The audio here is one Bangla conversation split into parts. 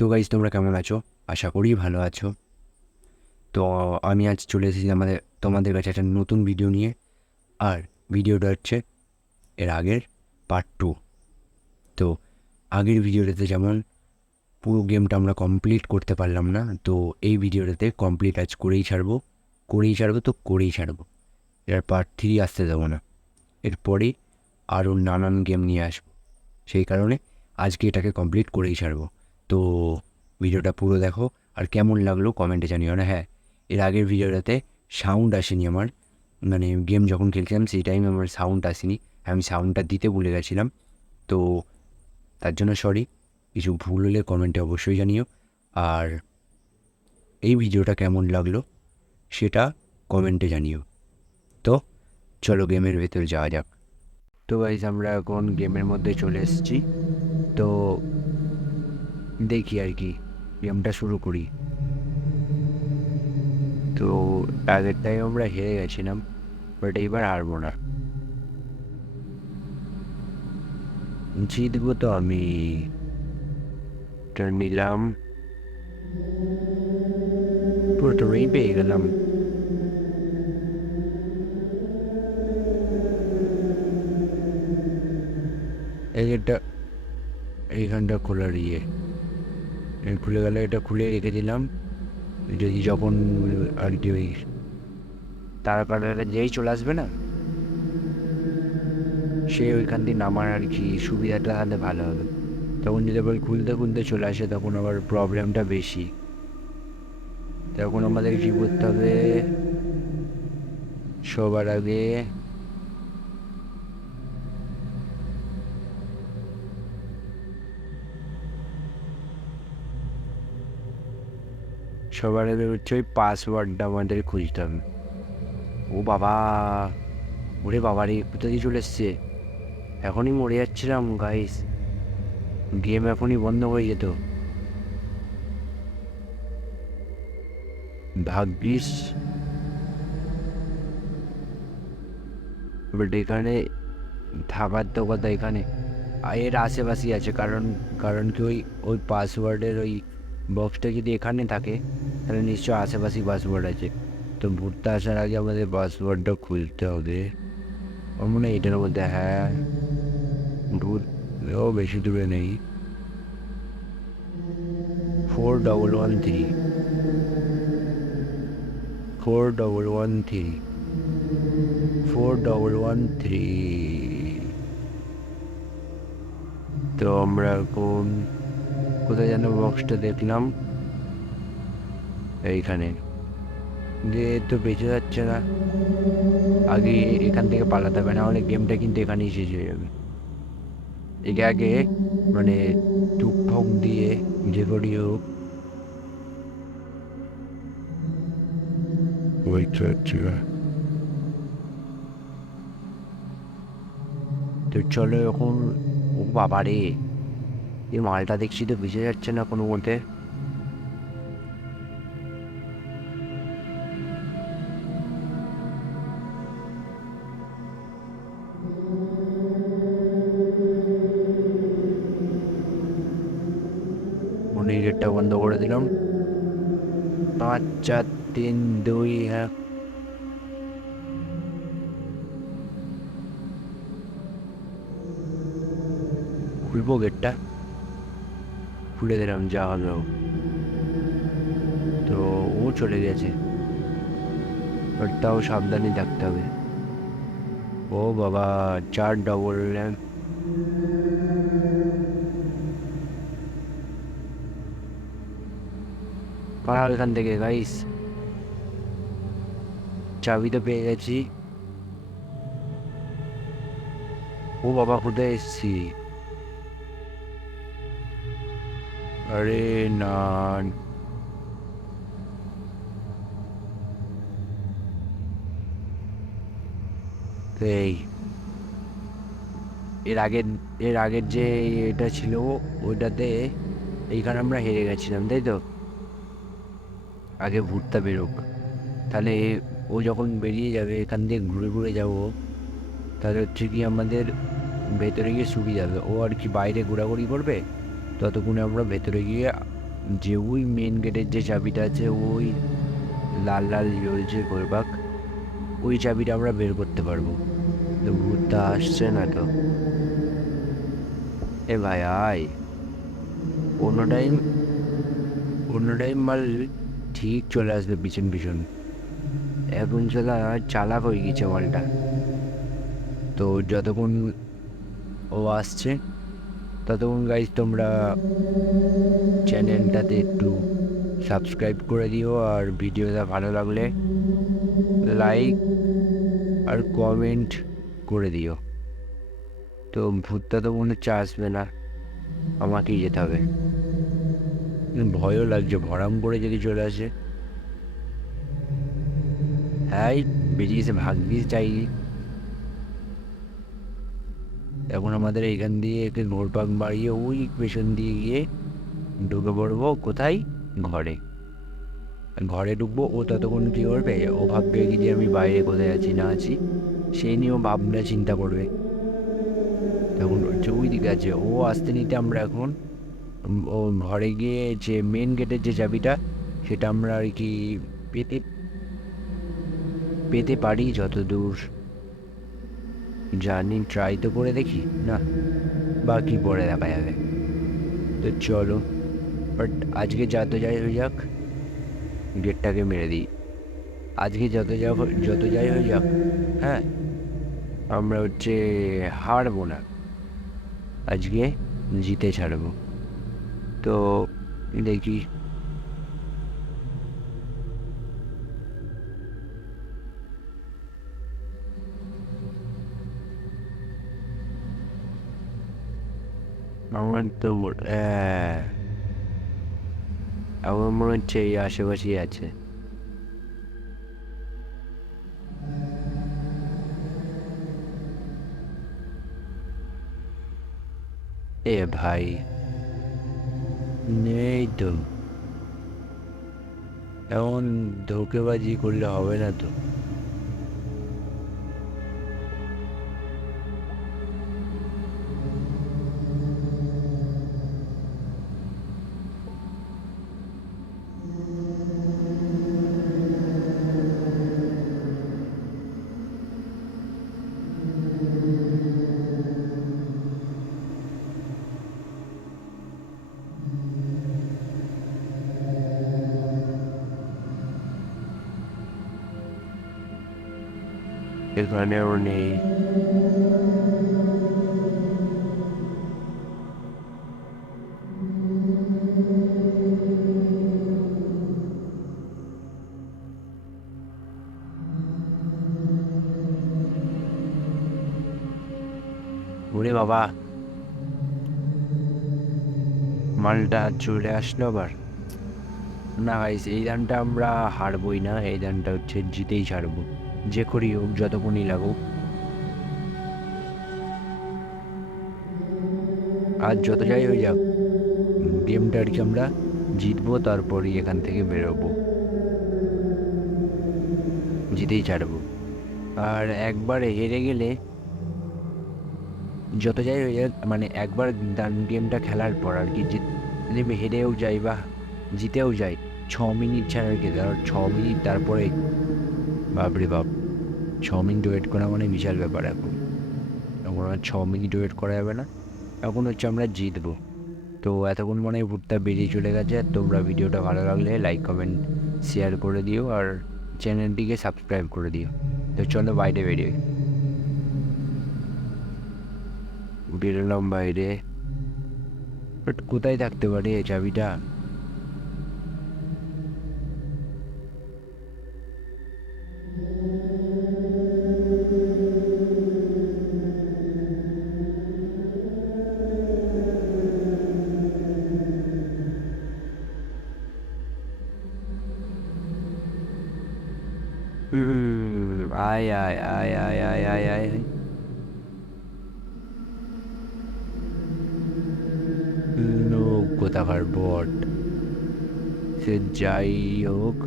তো গাইজ, তোমরা কেমন আছো? আশা করি ভালো আছো। তো আমি আজ চলে এসেছি তোমাদের কাছে একটা নতুন ভিডিও নিয়ে। আর ভিডিওটা হচ্ছে এর আগের পার্ট 2। তো আগের ভিডিওটাতে যেমন পুরো গেমটা আমরা কমপ্লিট করতে পারলাম না, তো এই ভিডিওটাতে কমপ্লিট আজ করেই ছাড়বো। এর পার্ট 3 আসতে দেবো না। এরপরে আরও নানান গেম নিয়ে আসবো, সেই কারণে আজকে এটাকে কমপ্লিট করেই ছাড়বো। তো ভিডিওটা পুরো দেখো, আর কেমন লাগলো কমেন্টে জানিও না। হ্যাঁ, এর আগের ভিডিওটাতে সাউন্ড আসেনি আমার, মানে গেম যখন খেলছিলাম সেই টাইমে আমার সাউন্ড আসেনি, আমি সাউন্ডটা দিতে ভুলে গেছিলাম। তো তার জন্য সরি, কিছু ভুল হলে কমেন্টে অবশ্যই জানিও। আর এই ভিডিওটা কেমন লাগলো সেটা কমেন্টে জানিও। তো চলো গেমের ভেতর যাওয়া যাক। তো গাইজ, আমরা এখন গেমের মধ্যে চলে এসেছি। তো দেখি আর কি, গেমটা শুরু করি। তো আগের টাইম আমরা হেরে গেছিলাম, বাট এইবার হারবো না, জিতবো তো আমি। টার্ন নিলাম, পুরো টার্নই পেয়ে গেলাম। এটা এইখানটা খোলার খুলে গেলে এটা খুলে রেখে দিলাম, যদি যখন আর কি ওই তার কারণে যেই চলে আসবে না, সে ওইখান দিয়ে নামার আর কি সুবিধাটা তাহলে ভালো হবে। তখন যদি আবার খুলতে খুলতে চলে আসে তখন আবার প্রবলেমটা বেশি। তখন আমাদের কি করতে হবে, সবার আগে হচ্ছে ওই পাসওয়ার্ডটা আমাদের খুঁজতে হবে। ও বাবা, ওরে বাবা রে, কোথা দিয়ে চলে এসছে! এখনই মরে যাচ্ছিলাম গাইস, গেম এখনই বন্ধ হয়ে যেত। ভাগ্যিস, বাট এখানে থাকার তো কথা, এখানে এর আশেপাশেই আছে। কারণ কারণ কি ওই ওই পাসওয়ার্ডের ওই বক্সটা যদি এখানে থাকে তাহলে নিশ্চয় আশেপাশেই পাসওয়ার্ড আছে। তো ভূতটা আসার আগে আমাদের পাসওয়ার্ডটা খুলতে হবে। আমার মনে হয় এটার মধ্যে, হ্যাঁ, ভূত ও বেশি দূরে নেই। 4113, 4113, 4113। তো আমরা এখন কোথায় যেন বক্সটা দেখলাম, এইখানে। যে তো বেঁচে যাচ্ছে না, আগে এখান থেকে পালাতে হবে, না হলে গেমটা কিন্তু এখানেই শেষ হয়ে যাবে। একে আগে মানে টুকফক দিয়ে যে করি হোক বুঝতে পারছি না। তো চলো এখন, ও বাবা রে, এই মালটা দেখছি তো বেঁচে যাচ্ছে না কোনো মতে। মনে গেটটা বন্ধ করে দিলাম। 5 4 3 2, হ্যাঁ। খুলবো গেটটা, খুলে দিলাম, যা হলো। তো ও চলে গেছে, বাট তাও সাবধানে থাকতে হবে। ও বাবা, 4 ডবল ল্যাম্প। পাড়া এখান থেকে গাইস, চাবি তো পেয়ে গেছি। ও বাবা, কোথায় এসছি! আরে না, এই এর আগের এর আগের যে এটা ছিল ওইটাতে এইখানে আমরা হেরে গেছিলাম, তাই তো। আগে ভূতটা বেরোক, তাহলে ও যখন বেরিয়ে যাবে এখান দিয়ে ঘুরে ঘুরে যাবো, তাহলে হচ্ছে কি আমাদের ভেতরে গিয়ে সুবিধা হবে। ও আর কি বাইরে ঘোরাঘুরি করবে, ততক্ষণে আমরা ভেতরে গিয়ে যে ওই মেন গেটের যে চাবিটা আছে, ওই লাল লাল জ্বলছে গোলবাক, ওই চাবিটা আমরা বের করতে পারবো। তো ভূতটা আসছে না তো? এ ভাই আয়, অন্য টাইম মাল ঠিক চলে আসবে পিছন পিছন। এখন চালাক হয়ে গেছে মালটা। তো যতক্ষণ ও আসছে ততক্ষণ গাইজ তোমরা চ্যানেলটাতে একটু সাবস্ক্রাইব করে দিও, আর ভিডিওটা ভালো লাগলে লাইক আর কমেন্ট করে দিও। তো ভূতটা তো মনে হচ্ছে আসবে না, আমাকেই যেতে হবে। ভয়ও লাগছে, ভরাম করে যদি চলে আসে। হ্যাঁ, বেরিয়েছে, ভাগ্যিস চাইনি। এখন আমাদের এইখান দিয়ে একটু ঘোরপাক বাড়িয়ে ওই পেছন দিয়ে গিয়ে ঢুকে পড়বো কোথায়? ঘরে। ঘরে ঢুকবো, ও ততক্ষণ কী করবে? ও ভাববে কি যে আমি বাইরে কোথায় আছি না আছি, সেই নিয়েও ভাবনা চিন্তা করবে। তখন হচ্ছে ওই দিকে আছে, ও আসতে নিতে আমরা এখন ও ঘরে গিয়ে যে মেন গেটের যে চাবিটা, সেটা আমরা আর কি পেতে পেতে পারি যতদূর জানি। ট্রাই তো করে দেখি না, বাকি পরে দেখা যাবে। তো চলো, বাট আজকে যাই হয়ে যাক, গেটটাকে মেরে দিই। আজকে যত যাই হয়ে যাক, হ্যাঁ, আমরা হচ্ছে হারবো না, আজকে জিতে ছাড়বো। তো দেখি। আমার তো আমার মনে হচ্ছে এই আশেপাশেই আছে। এ ভাই, নেই তো। এমন ধোঁকেবাজি করলে হবে না তো। এখানেও নেই। ওরে বাবা, মালটা চলে আসলো আবার। না গাইস, এই দানটা আমরা হারবই না, এই দানটা হচ্ছে জিতেই ছাড়বো, যে করি হোক, যতক্ষণই লাগুক। আর যত যাই হয়ে যাক, গেমটা আর কি আমরা জিতবো, তারপরই এখান থেকে বেরোবো, জিতেই ছাড়বো। আর একবার হেরে গেলে, যত যাই হয়ে যাক, মানে একবার গেমটা খেলার পর আর কি, যদি হেরেও যাই বা জিতেও যাই, 6 মিনিট ছাড়া আর কি, ধর 6 মিনিট, তারপরে বাপরে বাপ, 6 মিনিট ওয়েট করা মানে বিশাল ব্যাপার। এখন আর 6 মিনিট ওয়েট করা যাবে না, এখন হচ্ছে আমরা জিতবো। তো এতক্ষণ মনে হয় ভূতটা বেরিয়ে চলে গেছে। তোমরা ভিডিওটা ভালো লাগলে লাইক কমেন্ট শেয়ার করে দিও, আর চ্যানেলটিকে সাবস্ক্রাইব করে দিও। তো চলো বাইরে বেরোলাম বাইরে। বাট কোথায় থাকতে পারে এই চাবিটা? আয় আয় আয় আয় আয় আয় আয়। লোক কোথাকার বট, সে যাই হোক,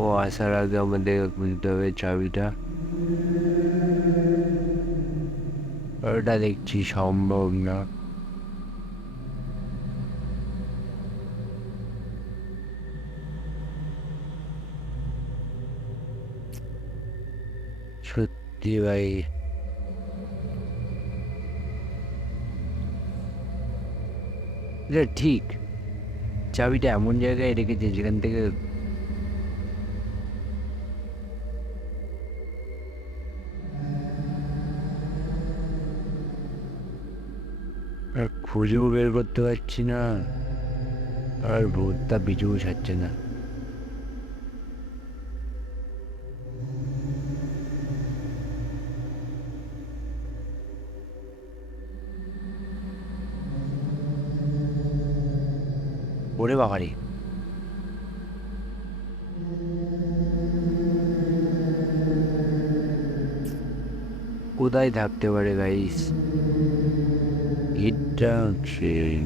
ও আসার আগে আমাদের খুলতে হবে চাবিটা। ওটা দেখছি সম্ভব না। সত্যি ভাই, এটা ঠিক। চাবিটা এমন জায়গায় রেখেছে যেখান থেকে আর খুঁজেও বের করতে পারছি না, আর ভূতটা পিছুও ছাড়ছে না। ওরে বাবারে, কোথায় থাকতে পারে গাইস? এটা ট্রেন।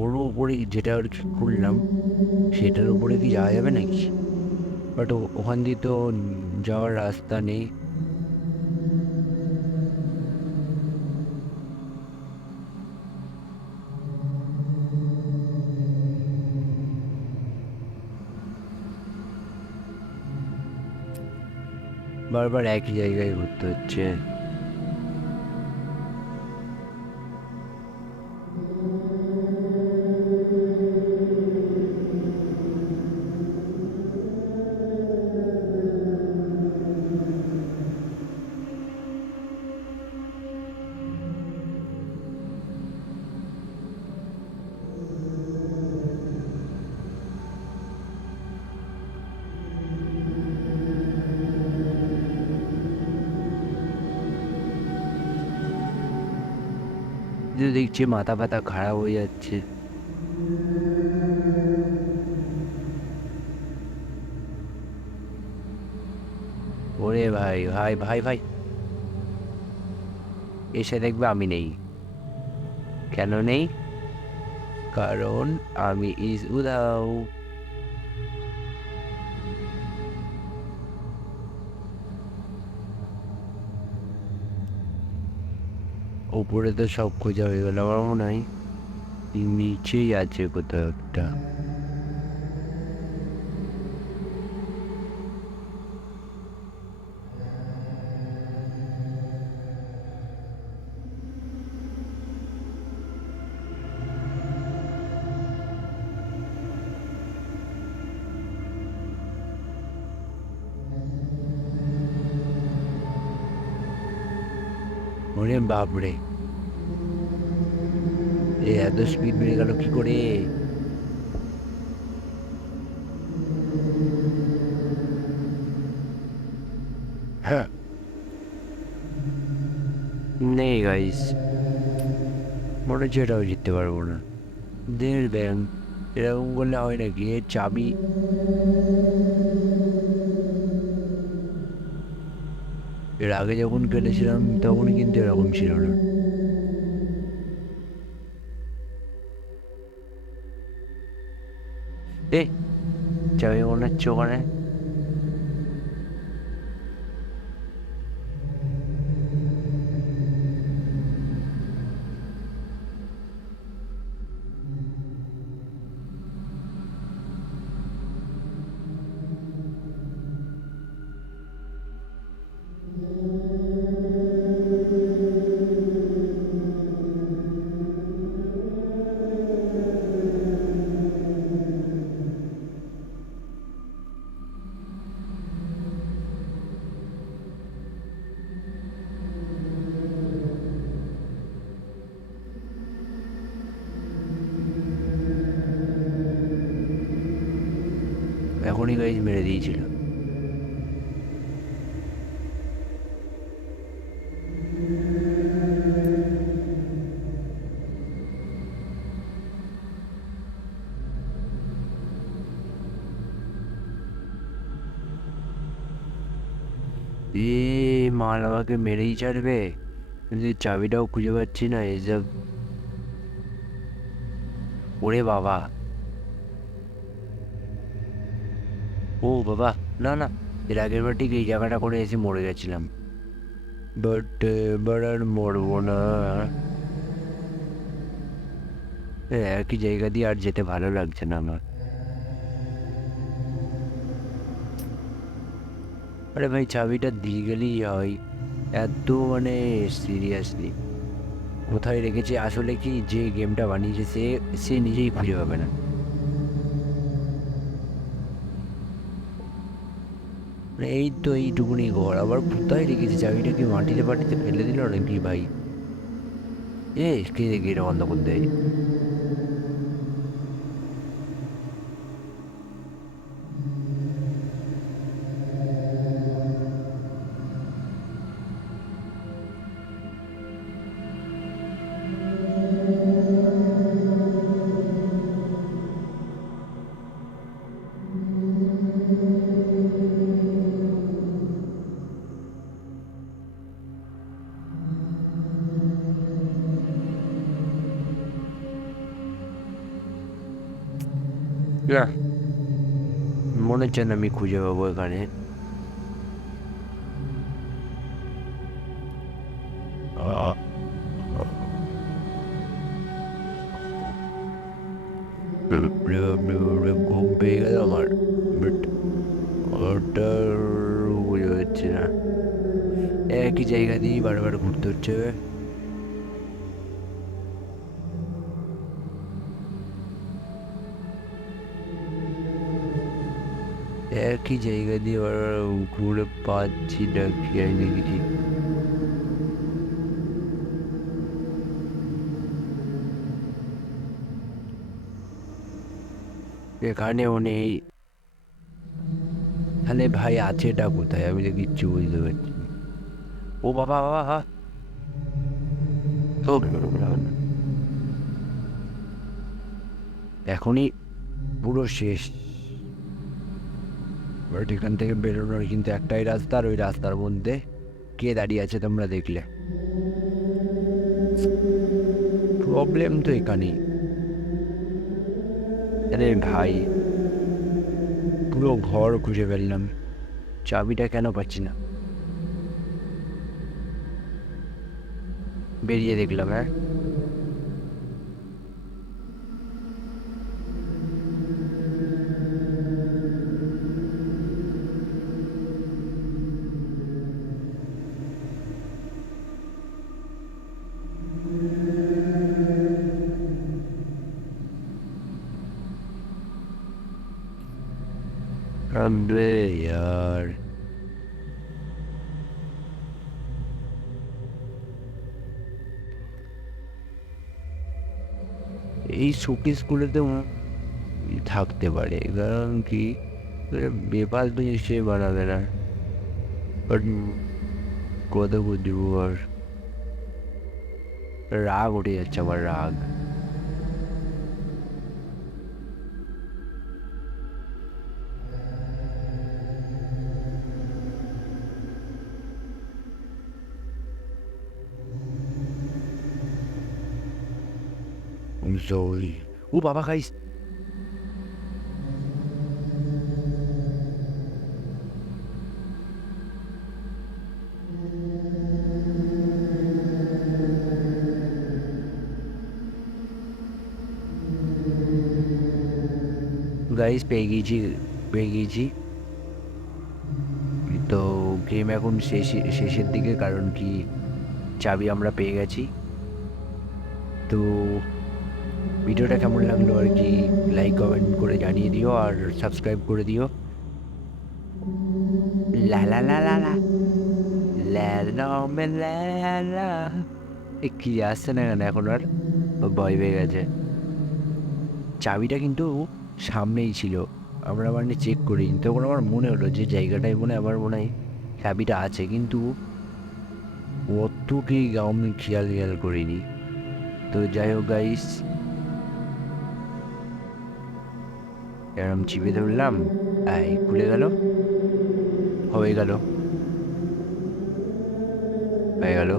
ওর উপরে যেটা আর কি করলাম সেটার উপরে কি যাওয়া যাবে নাকি? বাট ওখান দিয়ে তো যাওয়ার রাস্তা নেই। বারবার একই জায়গায় ঘুরতে হচ্ছে। দেখছি মাথা ব্যথা খারাপ হয়ে যাচ্ছে। ওরে ভাই ভাই ভাই ভাই, এসে দেখবে আমি নেই। কেন নেই? কারণ আমি ইজ উধাও। উপরে তো সব খোঁজা হয়ে গেল, আমার মনে হয় নিচেই আছে কোথাও একটা। ওরে বাপরে, এ এত স্পিড বেড়ে গেল কি করে? হ্যাঁ, নেই গাইস, মনে হচ্ছে এটাও জিততে পারবো না। দের ব্যাং, এরকম করলে হয় নাকি? এর চাবি এর আগে যখন কেটেছিলাম তখন কিন্তু এরকম ছিল না। এ চাবি মনে হচ্ছে ওখানে। এখনই গাইজ মেরে দিয়েছিল। এ মাল আমাকে মেরেই ছাড়বে, কিন্তু চাবিটাও খুঁজে পাচ্ছি না এসব। ওরে বাবা, ও বাবা, না না, এর আগের বার ঠিক এই জায়গাটা করে এসে মরে গেছিলাম, বাট এবার আর মরবো না। একই জায়গা দিয়ে আর যেতে ভালো লাগছে না আমার। আরে ভাই চাবিটা দিয়ে গেলেই হয়, এত মানে সিরিয়াসলি কোথায় রেখেছে? আসলে কি যে গেমটা বানিয়েছে সে সে নিজেই খুঁজে পাবে না। মানে এই তো এইটুকুনি ঘর, আবার কোথায় রেখেছে চাবিটা? কি মাটিতে ফাটিতে ফেলে দিল নাকি ভাই? কে গেট বন্ধ করে দেয়? না, মনে হচ্ছে না আমি খুঁজে পাবো এখানে। ঘুম পেয়ে গেল আমার, বাট ওটার বুঝে যাচ্ছে না। একই জায়গা দিয়েই বারবার ঘুরতে হচ্ছে। একই জায়গা দিয়ে বারবার ঘুরে পাচ্ছি না, কি আইনি কিছু। এখানেও নেই। তাহলে ভাই আছেটা কোথায়? আমি তো কিচ্ছু বুঝতে পারছি না। ও বাবা বাবা, তো এখনই পুরো শেষ। বাট এখান থেকে বেরোনোর কিন্তু একটাই রাস্তা, আর ওই রাস্তার মধ্যে কে দাঁড়িয়ে আছে তোমরা দেখলে। প্রবলেম তো এখানেই। আরে ভাই, পুরো ঘর খুঁজে ফেললাম, চাবিটা কেন পাচ্ছি না? বেরিয়ে দেখলাম, হ্যাঁ अबे यार, এই শোকেসগুলোতে থাকতে পারে, কারণ কি বেফালতু জিনিস সে বানাবে না। বাট কত বুঝবো আর, রাগ উঠে যাচ্ছে আমার, রাগ। সরি। ও বাবা গাইস, গাইস পেয়ে গিয়েছি, পেয়ে গিয়েছি। তো গেম এখন শেষের দিকে, কারণ কি চাবি আমরা পেয়ে গেছি। তো ভিডিওটা কেমন লাগলো আর কি, লাইক কমেন্ট করে জানিয়ে দিও, আর সাবস্ক্রাইব করে দিও। লা লা লা লা লা লা লা মে লা লা। কি আসছে না কেন এখন আর? ভয় পেয়ে গেছে। চাবিটা কিন্তু সামনেই ছিল, আমরা মানে চেক করিনি, তখন আমার মনে হলো যে জায়গাটায় আমার মনে হয় চাবিটা আছে, কিন্তু অতটি আমি খেয়াল করিনি। তো যাই হোক গাইস, এরম চিপে ধরলাম, খুলে গেল, হয়ে গেল, হয়ে গেল।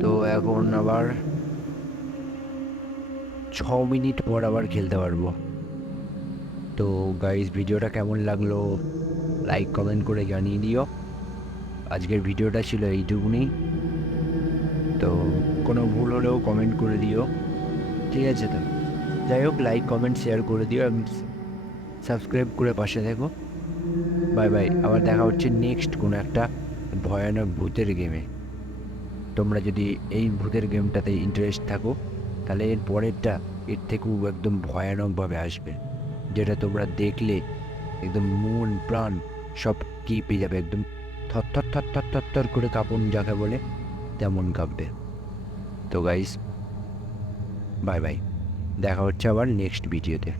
তো এখন আবার 6 মিনিট পর আবার খেলতে পারবো। তো গাইস ভিডিওটা কেমন লাগলো লাইক কমেন্ট করে জানিয়ে দিও। আজকের ভিডিওটা ছিল এইটুকুনি। তো কোনো ভুল হলেও কমেন্ট করে দিও, ঠিক আছে? তো যাই হোক, লাইক কমেন্ট শেয়ার করে দিও এবং সাবস্ক্রাইব করে পাশে থেকো। Bye bye. আবার দেখা হচ্ছে নেক্সট কোনো একটা ভয়ানক ভূতের গেমে। তোমরা যদি এই ভূতের গেমটাতে ইন্টারেস্ট থাকো, তাহলে এর পরেরটা এর থেকেও একদম ভয়ানকভাবে আসবে, যেটা তোমরা দেখলে একদম মন প্রাণ সব কেঁপে যাবে, একদম থর থর থর থর থর থর করে কাঁপন যাকে বলে তেমন কাঁপবে। তো গাইস, বাই বাই। দেখা হচ্ছে আবার নেক্সট ভিডিওতে।